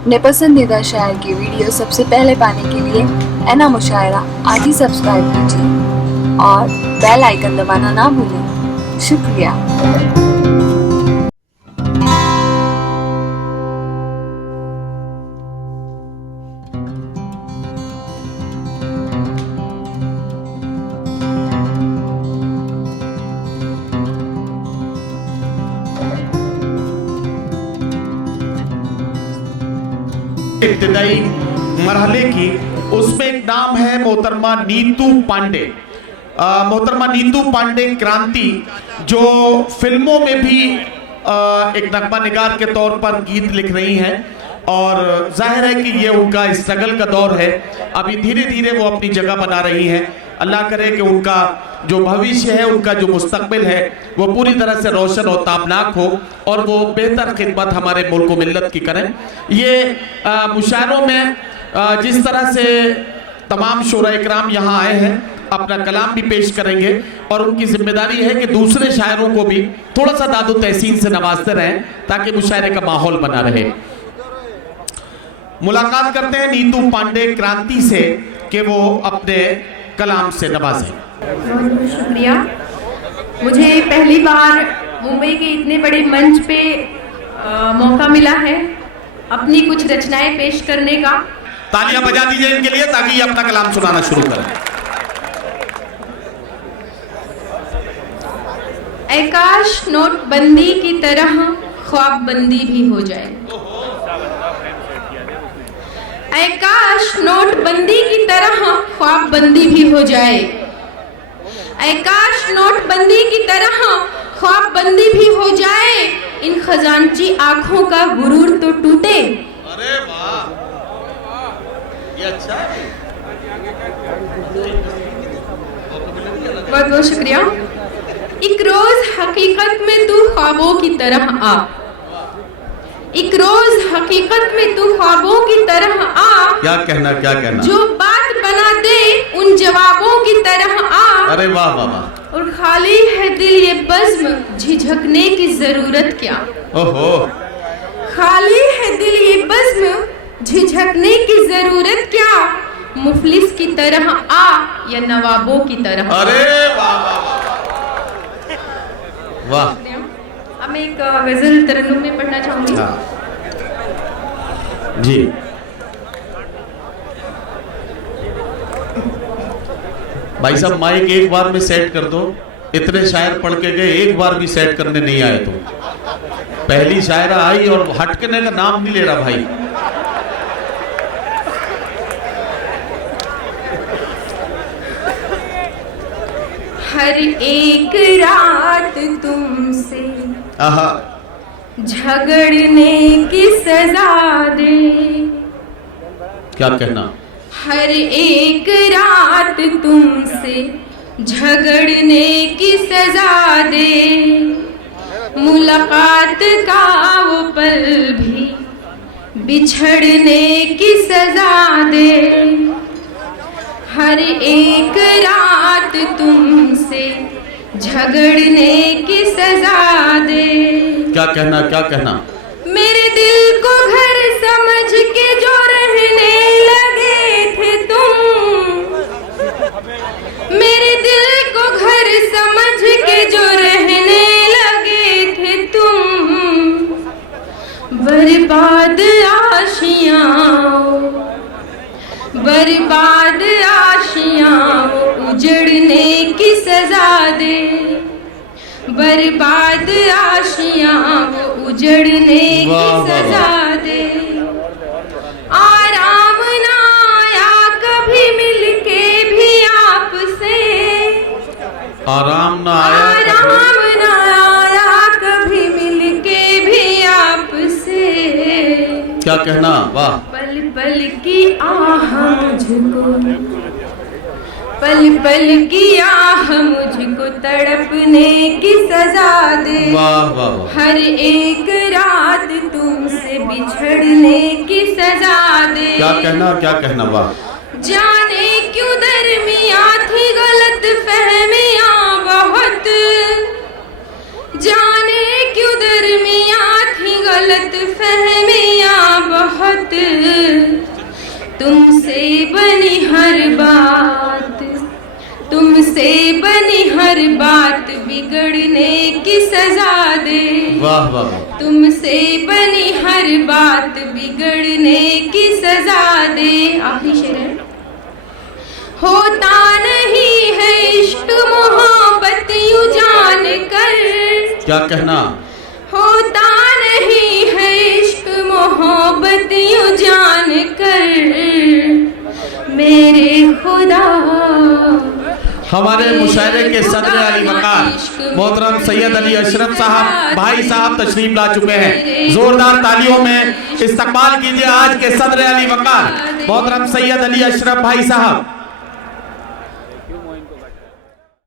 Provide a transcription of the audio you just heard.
अपने पसंदीदा शायर की वीडियो सबसे पहले पाने के लिए एना मुशायरा आज ही सब्सक्राइब कीजिए और बेल आइकन दबाना ना भूलें। शुक्रिया। इब्तिदाई मरहले की, उसमें एक नाम है मोहतरमा नीतू पांडे। मोहतरमा नीतू पांडे क्रांति जो फिल्मों में भी एक नगमा निगार के तौर पर गीत लिख रही हैं और जाहिर है कि ये उनका स्ट्रगल का दौर है। अभी धीरे धीरे वो अपनी जगह बना रही हैं। अल्लाह करे कि उनका जो भविष्य है, उनका जो मुस्तकबिल है, वो पूरी तरह से रोशन और ताबनाक हो और वो बेहतर खिदमत हमारे मुल्क मिल्लत की करें। ये मुशायरों में जिस तरह से तमाम शोरा इकराम यहाँ आए हैं, अपना कलाम भी पेश करेंगे और उनकी जिम्मेदारी है कि दूसरे शायरों को भी थोड़ा सा दादो तहसीन से नवाजते रहें ताकि मुशायरे का माहौल बना रहे। मुलाकात करते हैं नीतू पांडे क्रांति से कि वो अपने कलाम से नवाजें। बहुत बहुत शुक्रिया। मुझे पहली बार मुंबई के इतने बड़े मंच पे मौका मिला है अपनी कुछ रचनाएं पेश करने का। तालियां बजा दीजिए इनके लिए ताकि ये अपना कलाम सुनाना शुरू करें। ऐ काश नोटबंदी की तरह ख्वाबबंदी भी हो जाए। ऐ काश नोटबंदी की तरह ख्वाबबंदी भी हो जाए। ऐ काश नोटबंदी की तरह ख्वाबबंदी भी हो जाए। इन खजानची आंखों का गुरूर तो टूटे। अरे वाह, ये अच्छा है। बहुत बहुत शुक्रिया। एक रोज हकीकत में तू ख्वाबों की तरह आ। एक रोज हकीकत में तू ख्वाबों की तरह आ। क्या कहना, क्या कहना। जो बात बना दे उन जवाबों की तरह आ। अरे वाह वाह वाह। और खाली है दिल ये बज़्म, झिझकने की जरूरत क्या। ओहो। खाली है दिल ये बज़्म, झिझकने की जरूरत क्या। मुफलिस की तरह आ या नवाबों की तरह। अरे वाह वाह वाह। अब मैं एक गजल तरन्नुम में पढ़ना चाहूंगी। हाँ। जी। भाई साहब माइक एक बार में सेट कर दो। इतने शायर पढ़ के गए, एक बार भी सेट करने नहीं आए तुम। पहली शायरा आई और हटकने का नाम नहीं ले रहा भाई। हर एक रात तुमसे झगड़ने की सजा दे। क्या कहना। हर एक रात तुमसे झगड़ने की सजा दे। मुलाकात का वो पल भी बिछड़ने की सजा दे। हर एक रात तुमसे झगड़ने की सजा दे। क्या कहना, क्या कहना। मेरे दिल को घर समझ के जो रहने लगे थे तुम। मेरे दिल को घर समझ के जो रहने लगे थे तुम। बर्बाद आशियाँ, बर्बाद आशियाँ उजड़ने की सजा दे। बर्बाद आशियाँ उजड़ने की सजा दे। आराम ना आया कभी मिलके भी आपसे। आराम ना आया, आराम ना आया कभी मिलके भी आपसे। क्या कहना। वाह। पल पल की आह मुझको, पल पल की आह मुझको तड़पने की सजा दे। वाह वाह वाह। हर एक रात तुमसे बिछड़ने की सजा दे। क्या कहना, क्या कहना। वाह। जाने क्यों दरमियाँ थी गलत फहमियाँ बहुत। जाने क्यों दरमियाँ थी गलत फहमियाँ बहुत। तुमसे बनी हर बात, तुमसे बनी हर बात बिगड़ने की सजा दे। वाह वाह। तुमसे बनी हर बात बिगड़ने की सजा दे। आखिरी शेर है। होता नहीं है इश्क मोहब्बत यूं जान कर, क्या कहना? होता नहीं है इश्क मोहब्बत यूं जान कर, मेरे खुदा। हमारे मुशायरे के सदर अली वकार मोहतरम सैयद अली अशरफ साहब भाई साहब तशरीफ ला चुके हैं। जोरदार तालियों में इस्तकबाल कीजिए आज के सदर अली वकार मोहतरम सैयद अली अशरफ भाई साहब।